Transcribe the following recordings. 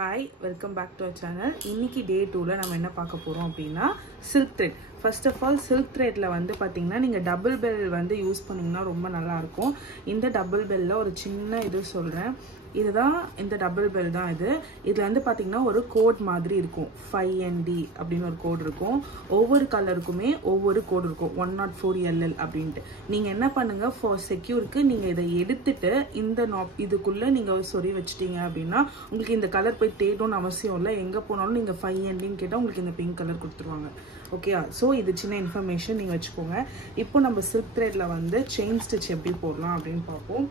Hi, welcome back to our channel. இன்னைக்கு day 2ல நம்ம என்ன பார்க்க போறோம் அப்படினா silk thread. First of all, silk threadல வந்து பாத்தீங்கன்னா நீங்க double bell வந்து யூஸ் பண்ணீங்கன்னா ரொம்ப நல்லா இருக்கும். இந்த double bellல ஒரு சின்ன இது சொல்றேன். இதுதான் இந்த double bell தான் இது. இதுல வந்து பாத்தீங்கன்னா ஒரு கோட் மாதிரி இருக்கும். 5ND அப்படின ஒரு கோட் இருக்கும். ஒவ்வொரு கலருக்குமே ஒவ்வொரு கோட் இருக்கும். 104LL அப்படினு. நீங்க என்ன பண்ணுங்க for secureக்கு நீங்க இத எடுத்துட்டு இந்த இதுக்குள்ள நீங்க சொறி வச்சிட்டீங்க அப்படினா உங்களுக்கு இந்த கலர் போய் தேடணும்னு அவசியம் இல்ல. எங்க போனாலும் நீங்க 5ND ன்னு கேட்டா உங்களுக்கு இந்த பிங்க் கலர் கொடுத்துருவாங்க. ஓகேயா? சோ இது சின்ன இன்ஃபர்மேஷன் நீங்க வெச்சுக்கோங்க. இப்போ நம்ம silk threadல வந்து chain stitch எப்படி போடலாம் அப்படினு பாப்போம்.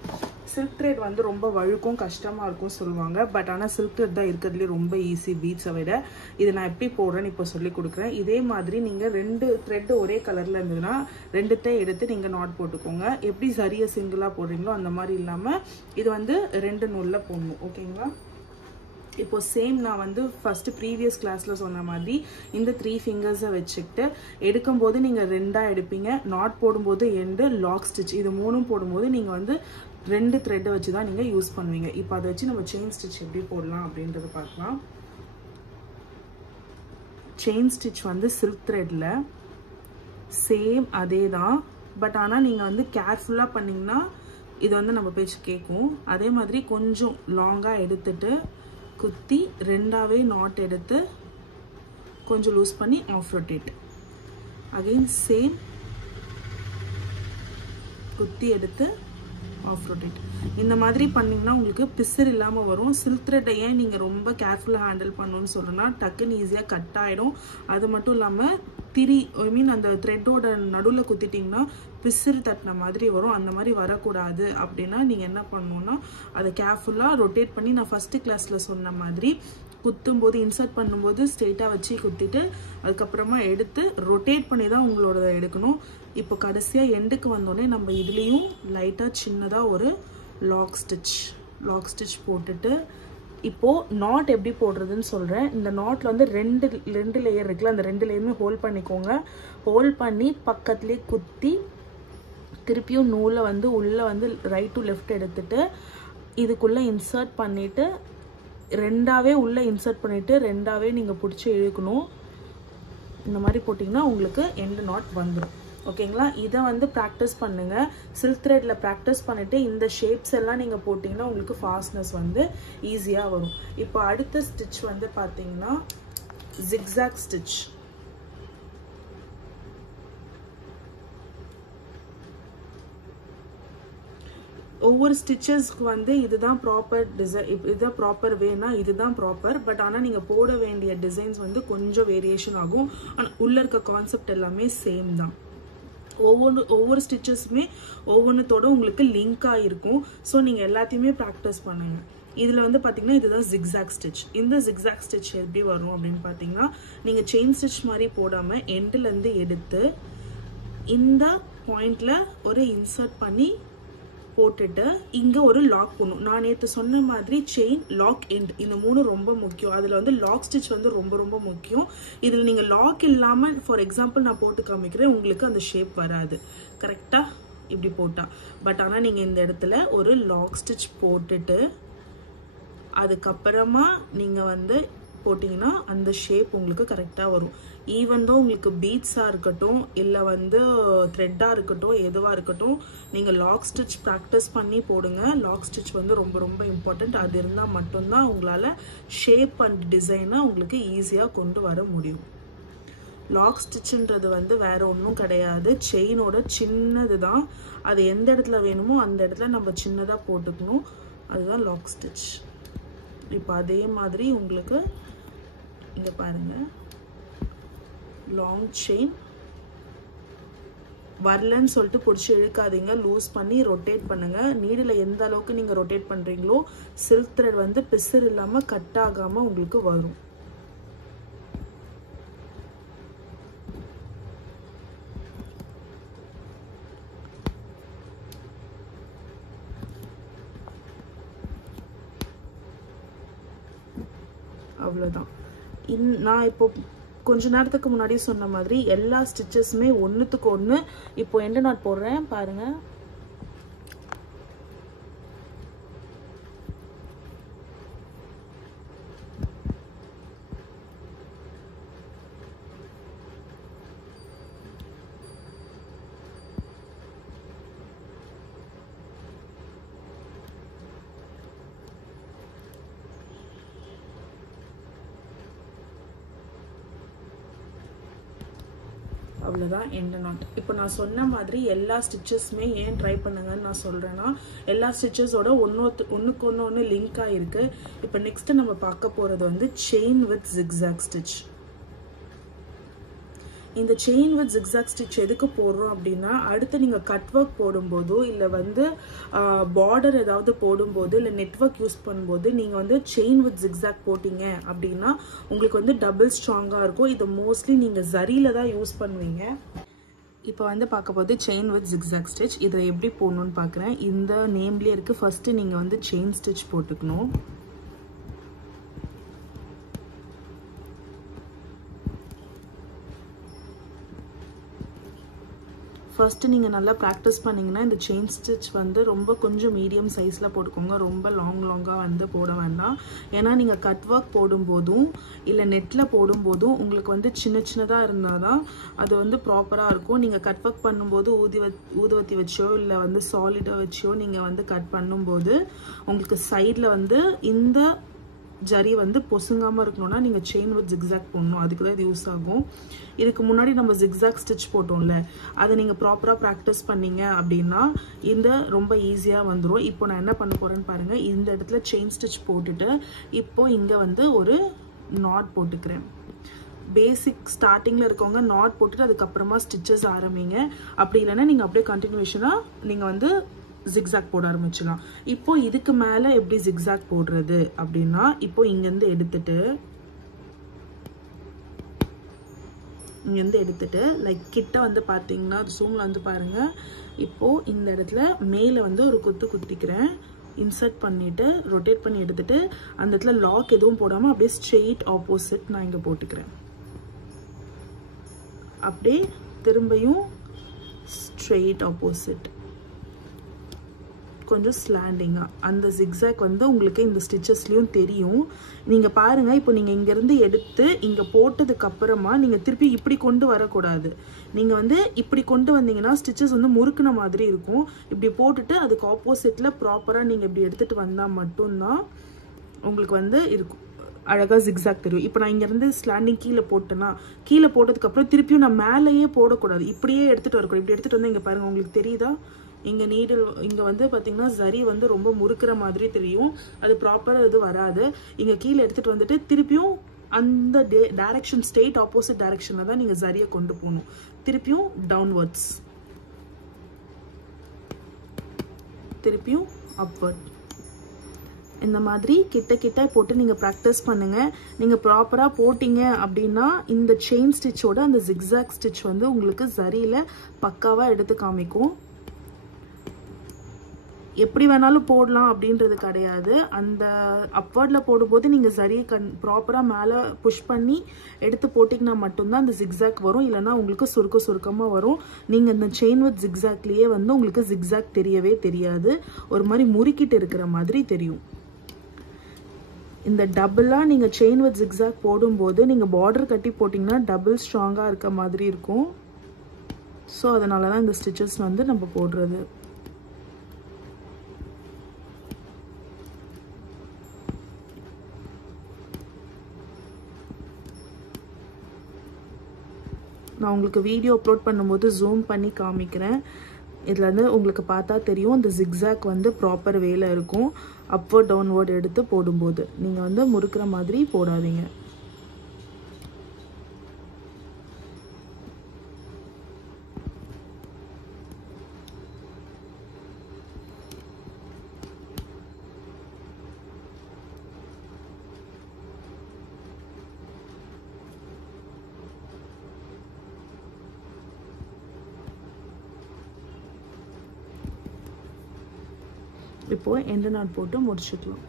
silk thread வந்து ரொம்ப வழுக்கும் கஷ்டமா இருக்கும் சொல்வாங்க. பட் ஆனா silk thread தான் இருக்குதுல ரொம்ப ஈஸி பீட்ஸை விட. இது நான் எப்படி போடுறேன்னு இப்போ சொல்லி கொடுக்கிறேன். இதே மாதிரி நீங்க ரெண்டு thread ஒரே கலர்ல இருந்ததுனா ரெண்டுத்தை எடுத்து நீங்க நாட் போட்டுக்கோங்க. எப்படி சரியா சிங்கிளா போடுறீங்களோ அந்த மாதிரி இல்லாம இது வந்து ரெண்டு நூல்ல போடணும். ஓகேங்களா? இப்போ சேம் நான் வந்து ஃபர்ஸ்ட் ப்ரீவியஸ் கிளாஸ்ல சொன்ன மாதிரி இந்த 3 ஃபிங்கர்ஸை வச்சுக்கிட்டு எடுக்கும்போது நீங்க ரெண்டா எடுப்பீங்க. நாட் போடும்போது எண்டு லாக் ஸ்டிச் இது மூணும் போடும்போது நீங்க வந்து ரெண்டு த்ரெட்டை வச்சு தான் நீங்க யூஸ் பண்ணுவீங்க. இப்போ அதை வச்சு நம்ம செயின் ஸ்டிச் எப்படி போடலாம் அப்படின்றத பார்க்கலாம். செயின் ஸ்டிச் வந்து silk threadல சேம் அதே தான். பட் ஆனா நீங்க வந்து கேர்ஃபுல்லா பண்ணீங்கன்னா இது வந்து நம்ம பேச்சு கேட்கும். அதே மாதிரி கொஞ்சம் லாங்கா எடுத்துட்டு குத்தி ரெண்டாவே நாட் எடுத்து கொஞ்சம் லூஸ் பண்ணி ஆஃப் ரொட்டேட். அகைன் சேம் குத்தி எடுத்து ஆஃப் ரொட்டேட். இந்த மாதிரி பண்ணீங்கன்னா உங்களுக்கு பிசர் இல்லாம வரும். silk thread ஏன் நீங்க ரொம்ப கேர்ஃபுல்லா ஹேண்டில் பண்ணணும்னு சொல்றேன்னா டக்குன்னு ஈஸியா கட் ஆயிடும். அது மட்டும் இல்லாம திரி அந்த த்ரெட்டோட நடுவுல குத்திட்டீங்கன்னா பிசிறு தட்டின மாதிரி வரும். அந்த மாதிரி வரக்கூடாது அப்படின்னா நீங்க என்ன பண்ணணும்னா அதை கேர்ஃபுல்லா ரொட்டேட் பண்ணி நான் ஃபர்ஸ்ட் கிளாஸ்ல சொன்ன மாதிரி குத்தும் போது இன்சர்ட் பண்ணும்போது ஸ்ட்ரெயிட்டா வச்சு குத்திட்டு அதுக்கப்புறமா எடுத்து ரொட்டேட் பண்ணி தான் உங்களோட எடுக்கணும். இப்போ கடைசியா எண்டுக்கு வந்தோடனே நம்ம இதுலயும் லைட்டா சின்னதா ஒரு லாக் ஸ்டிச் போட்டுட்டு இப்போ நாட் எப்படி போடுறதுன்னு சொல்றேன். இந்த நாட்ல வந்து ரெண்டு லேயர் இருக்குல்ல, அந்த ரெண்டு லேயருமே ஹோல்ட் பண்ணிக்கோங்க. ஹோல்ட் பண்ணி பக்கத்துலேயே குத்தி திருப்பியும் நூலை வந்து உள்ள வந்து ரைட் டு லெஃப்ட் எடுத்துட்டு இதுக்குள்ள இன்சர்ட் பண்ணிட்டு ரெண்டாவே உள்ள இன்சர்ட் பண்ணிட்டு ரெண்டாவே நீங்க பிடிச்சி இழுக்கணும். இந்த மாதிரி போட்டிங்கன்னா உங்களுக்கு எண்ட் நாட் வந்துடும். ஓகேங்களா? இதை வந்து ப்ராக்டிஸ் பண்ணுங்க. silk threadல ப்ராக்டிஸ் பண்ணிட்டு இந்த ஷேப்ஸ் எல்லாம் நீங்க போட்டிங்கன்னா உங்களுக்கு ஃபாஸ்ட்னஸ் வந்து ஈஸியா வரும். இப்போ அடுத்த ஸ்டிச் வந்து பாத்தீங்கன்னா ஜிக்ஸாக் ஸ்டிச். ஒவ்வொரு ஸ்டிச்சஸ்க்கு வந்து இதுதான் ப்ராப்பர் டிசைன், இதுதான் ப்ராப்பர் வேனா இதுதான் ப்ராப்பர். பட் ஆனால் நீங்கள் போட வேண்டிய டிசைன்ஸ் வந்து கொஞ்சம் வேரியேஷன் ஆகும். ஆனால் உள்ள இருக்க கான்செப்ட் எல்லாமே சேம் தான். ஒவ்வொரு ஸ்டிச்சஸுமே ஒவ்வொன்றத்தோட உங்களுக்கு லிங்க் ஆகிருக்கும். ஸோ நீங்கள் எல்லாத்தையுமே ப்ராக்டிஸ் பண்ணுங்க. இதில் வந்து பார்த்தீங்கன்னா இதுதான் ஜிக்ஸாக் ஸ்டிச். இந்த ஜிக்ஸாக் ஸ்டிச் எப்படி வரும் அப்படின்னு பார்த்தீங்கன்னா நீங்கள் செயின் ஸ்டிச் மாதிரி போடாமல் எண்டுலேருந்து எடுத்து இந்த பாயிண்ட்ல ஒரு இன்சர்ட் பண்ணி போட்டுட்டு இங்க ஒரு லாக் பண்ணும். நான் நேற்று சொன்ன மாதிரி செயின் லாக் எண்ட் இந்த மூணு ரொம்ப முக்கியம். அதுல வந்து லாக் ஸ்டிச் வந்து ரொம்ப ரொம்ப முக்கியம். இதுல நீங்க லாக் இல்லாம ஃபார் எக்ஸாம்பிள் நான் போட்டு காமிக்கிறேன், உங்களுக்கு அந்த ஷேப் வராது கரெக்டா இப்படி போட்டா. பட் ஆனா நீங்க இந்த இடத்துல ஒரு லாக் ஸ்டிச் போட்டுட்டு அதுக்கப்புறமா நீங்க வந்து போட்டிங்கன்னா அந்த ஷேப் உங்களுக்கு கரெக்டாக வரும். ஈவன் தான் உங்களுக்கு பீட்ஸாக இருக்கட்டும் இல்லை வந்து த்ரெட்டாக இருக்கட்டும் எதுவாக இருக்கட்டும் நீங்கள் லாக் ஸ்டிச் ப்ராக்டிஸ் பண்ணி போடுங்க. லாக் ஸ்டிச் வந்து ரொம்ப ரொம்ப இம்பார்ட்டண்ட். அது இருந்தால் மட்டும்தான் உங்களால் ஷேப் அண்ட் டிசைனை உங்களுக்கு ஈஸியாக கொண்டு வர முடியும். லாக் ஸ்டிச்சுன்றது வந்து வேற ஒன்றும் கிடையாது, செயினோட சின்னது தான். அது எந்த இடத்துல வேணுமோ அந்த இடத்துல நம்ம சின்னதாக போட்டுக்கணும். அதுதான் லாக் ஸ்டிச். இப்போ அதே மாதிரி உங்களுக்கு இங்க பாருங்க லாங் செயின் வரலன்னு சொல்லிட்டு பிடிச்சி இழுக்காதீங்க. லூஸ் பண்ணி ரொட்டேட் பண்ணுங்க. நீடில் எந்த அளவுக்கு நீங்க ரொட்டேட் பண்றீங்களோ silk thread வந்து பிசர் இல்லாம கட் ஆகாம உங்களுக்கு வரும். அவ்வளவுதான். நான் இப்போ கொஞ்ச நேரத்துக்கு முன்னாடி சொன்ன மாதிரி எல்லா ஸ்டிச்சஸுமே ஒன்றுத்துக்கு ஒன்று இப்போ எண்ட் நாட் போடுறேன் பாருங்க. அவ்வளோதான் எண்ட் நாட். இப்போ நான் சொன்ன மாதிரி எல்லா ஸ்டிச்சஸுமே ஏன் ட்ரை பண்ணுங்கன்னு நான் சொல்கிறேன்னா, எல்லா ஸ்டிச்சஸோட ஒன்றுக்கு ஒன்று லிங்காக இருக்குது. இப்போ நெக்ஸ்ட்டு நம்ம பார்க்க போகிறது வந்து செயின் வித் ஜிக்ஸாக் ஸ்டிச். இந்த செயின் வித் ஜிக்ஸாக் ஸ்டிச் எதுக்கு போடுறோம் அப்படின்னா, அடுத்து நீங்கள் கட் ஒர்க் போடும்போதோ இல்லை வந்து பார்டர் ஏதாவது போடும்போது இல்லை நெட்ஒர்க் யூஸ் பண்ணும்போது நீங்கள் வந்து செயின் வித் ஜிக்ஸாக் போட்டிங்க அப்படின்னா உங்களுக்கு வந்து டபுள் ஸ்ட்ராங்காக இருக்கும். இதை மோஸ்ட்லி நீங்கள் ஜரியில் தான் யூஸ் பண்ணுவீங்க. இப்போ வந்து பார்க்க போது செயின் வித் ஜிக்ஸாக் ஸ்டிச். இதை எப்படி போடணும்னு பார்க்குறேன். இந்த நேம்லேயே இருக்குது. ஃபஸ்ட்டு நீங்கள் வந்து செயின் ஸ்டிச் போட்டுக்கணும். ஃபஸ்ட்டு நீங்கள் நல்லா ப்ராக்டிஸ் பண்ணிங்கன்னா இந்த செயின் ஸ்டிச் வந்து ரொம்ப கொஞ்சம் மீடியம் சைஸில் போட்டுக்கோங்க. ரொம்ப லாங்காக வந்து போட வேண்டாம். ஏன்னா நீங்கள் கட் ஒர்க் போடும்போதும் இல்லை நெட்டில் போடும்போதும் உங்களுக்கு வந்து சின்னதாக இருந்தால் தான் அது வந்து ப்ராப்பராக இருக்கும். நீங்கள் கட் ஒர்க் பண்ணும்போது ஊதுவத்தி வச்சோ இல்லை வந்து சாலிடாக வச்சோ நீங்கள் வந்து கட் பண்ணும்போது உங்களுக்கு சைடில் வந்து இந்த ஜரி வந்து பொசுங்காமல் இருக்கணும்னா நீங்கள் செயின் வித் ஜிக்ஸாக் போடணும். அதுக்கு தான் இது யூஸ் ஆகும். இதுக்கு முன்னாடி நம்ம ஜிக்ஸாக் ஸ்டிச் போட்டோம்ல, அதை நீங்கள் ப்ராப்பராக ப்ராக்டிஸ் பண்ணீங்க அப்படின்னா இந்த ரொம்ப ஈஸியாக வந்துடும். இப்போ நான் என்ன பண்ண போகிறேன்னு பாருங்கள். இந்த இடத்துல செயின் ஸ்டிச் போட்டுட்டு இப்போ இங்கே வந்து ஒரு நாட் போட்டுக்கிறேன். பேசிக் ஸ்டார்டிங்கில் இருக்கவங்க நாட் போட்டுட்டு அதுக்கப்புறமா ஸ்டிச்சஸ் ஆரம்பிங்க. அப்படி இல்லைன்னா நீங்கள் அப்படியே கண்டினியூஷனாக நீங்கள் வந்து ஜிக்ஸாக் போட ஆரம்பிச்சிடலாம். இப்போ இதுக்கு மேலே எப்படி ஜிக்ஸாக் போடுறது அப்படின்னா, இப்போ இங்கேருந்து எடுத்துட்டு லைக் கிட்ட வந்து பார்த்தீங்கன்னா ஜூமில் வந்து பாருங்கள். இப்போது இந்த இடத்துல மேலே வந்து ஒரு குத்திக்கிறேன். இன்சர்ட் பண்ணிவிட்டு ரொட்டேட் பண்ணி எடுத்துட்டு அந்த இடத்துல லாக் எதுவும் போடாமல் அப்படியே ஸ்ட்ரெயிட் ஆப்போசிட் நான் இங்கே போட்டுக்கிறேன். அப்படியே திரும்பியும் ஸ்ட்ரெயிட் ஆப்போசிட், கொஞ்சம் ஸ்லாண்டிங்காக. அந்த ஜிக்ஸாக் வந்து உங்களுக்கு இந்த ஸ்டிச்சஸ்லேயும் தெரியும். நீங்கள் பாருங்கள். இப்போ நீங்கள் இங்கேருந்து எடுத்து இங்கே போட்டதுக்கப்புறமா நீங்கள் திருப்பி இப்படி கொண்டு வரக்கூடாது. நீங்கள் வந்து இப்படி கொண்டு வந்தீங்கன்னா ஸ்டிச்சஸ் வந்து முறுக்குன மாதிரி இருக்கும். இப்படி போட்டுட்டு அதுக்கு ஆப்போசிட்டில் ப்ராப்பராக நீங்கள் இப்படி எடுத்துகிட்டு வந்தால் மட்டும்தான் உங்களுக்கு வந்து இருக்கும் அழகாக ஜிக்ஸாக் தெரியும். இப்போ நான் இங்கேருந்து ஸ்லாண்டிங் கீழே போட்டேன்னா, கீழே போட்டதுக்கப்புறம் திருப்பியும் நான் மேலேயே போடக்கூடாது. இப்படியே எடுத்துகிட்டு வரக்கூடாது. இப்படி எடுத்துகிட்டு வந்து இங்கே பாருங்கள், உங்களுக்கு தெரியுதா? இங்கே நீடில் இங்கே வந்து பார்த்திங்கன்னா ஜரி வந்து ரொம்ப முறுக்கிற மாதிரி தெரியும். அது ப்ராப்பராக இது வராது. இங்கே கீழே எடுத்துகிட்டு வந்துட்டு திருப்பியும் அந்த டைரக்ஷன் ஸ்ட்ரெயிட் ஆப்போசிட் டைரக்ஷனில் தான் நீங்கள் ஜரியை கொண்டு போகணும். திருப்பியும் டவுன்வர்ட்ஸ், திருப்பியும் அப்வர்ட். இந்த மாதிரி கிட்ட போட்டு நீங்கள் ப்ராக்டிஸ் பண்ணுங்கள். நீங்கள் ப்ராப்பராக போட்டிங்க அப்படின்னா இந்த செயின் ஸ்டிச்சோட அந்த ஜிக்ஸாக் ஸ்டிச் வந்து உங்களுக்கு ஜரியில் பக்காவாக எடுத்து காமிக்கும். எப்படி வேணாலும் போடலாம் அப்படின்றது கிடையாது. அந்த அப்வர்டில் போடும்போது நீங்கள் சரியை ப்ராப்பராக மேலே புஷ் பண்ணி எடுத்து போட்டிங்கன்னா மட்டும்தான் அந்த ஜிக்ஸாக் வரும். இல்லைனா உங்களுக்கு சுருக்கமாக வரும். நீங்கள் இந்த செயின் வித் ஜிக்ஸாக்லேயே வந்து உங்களுக்கு ஜிக்ஸாக் தெரியவே தெரியாது. ஒரு மாதிரி முறுக்கிட்டு இருக்கிற மாதிரி தெரியும். இந்த டபுளாக நீங்கள் செயின் வித் ஜிக்ஸாக் போடும்போது நீங்கள் பார்டர் கட்டி போட்டிங்கன்னா டபுள் ஸ்ட்ராங்காக இருக்க மாதிரி இருக்கும். ஸோ அதனால தான் இந்த ஸ்டிச்சஸ் வந்து நம்ம போடுறது. நான் உங்களுக்கு வீடியோ அப்லோட் பண்ணும்போது ஜூம் பண்ணி காமிக்கிறேன். இதில் வந்து உங்களுக்கு பார்த்தா தெரியும் இந்த ஜிக்ஸாக் வந்து ப்ராப்பர் வேல இருக்கும். அப்வர்ட் டவுன்வர்ட் எடுத்து போடும்போது நீங்கள் வந்து முறுக்கிற மாதிரி போடாதீங்க. இப்போ எண்ட் நாட் போட்டு முடிச்சுக்கலாம்.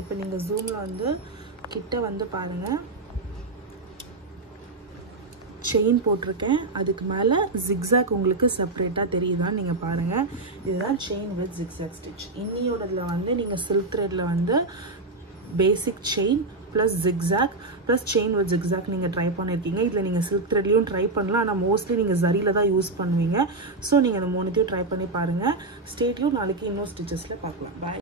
இப்போ நீங்கள் ஜூமில் வந்து கிட்ட வந்து பாருங்கள். செயின் போட்டிருக்கேன். அதுக்கு மேலே ஜிக்ஸாக் உங்களுக்கு செப்பரேட்டாக தெரியுதான்னு நீங்கள் பாருங்கள். இதுதான் செயின் வித் ஜிக்ஸாக் ஸ்டிச். இன்னியோடதில் வந்து நீங்கள் சில்க் த்ரெட்டில் வந்து basic chain plus zigzag plus chain with zigzag நீங்கள் ட்ரை பண்ணியிருக்கீங்க. இதில் நீங்கள் சில்க் த்ரெட்லையும் ட்ரை பண்ணலாம். ஆனால் மோஸ்ட்லி நீங்கள் ஜரியில் தான் யூஸ் பண்ணுவீங்க. ஸோ நீங்கள் அந்த 3த்தையும் ட்ரை பண்ணி பாருங்கள். Stay tune. நாளைக்கு இன்னும் ஸ்டிச்சஸில் பார்க்கலாம். பாய்.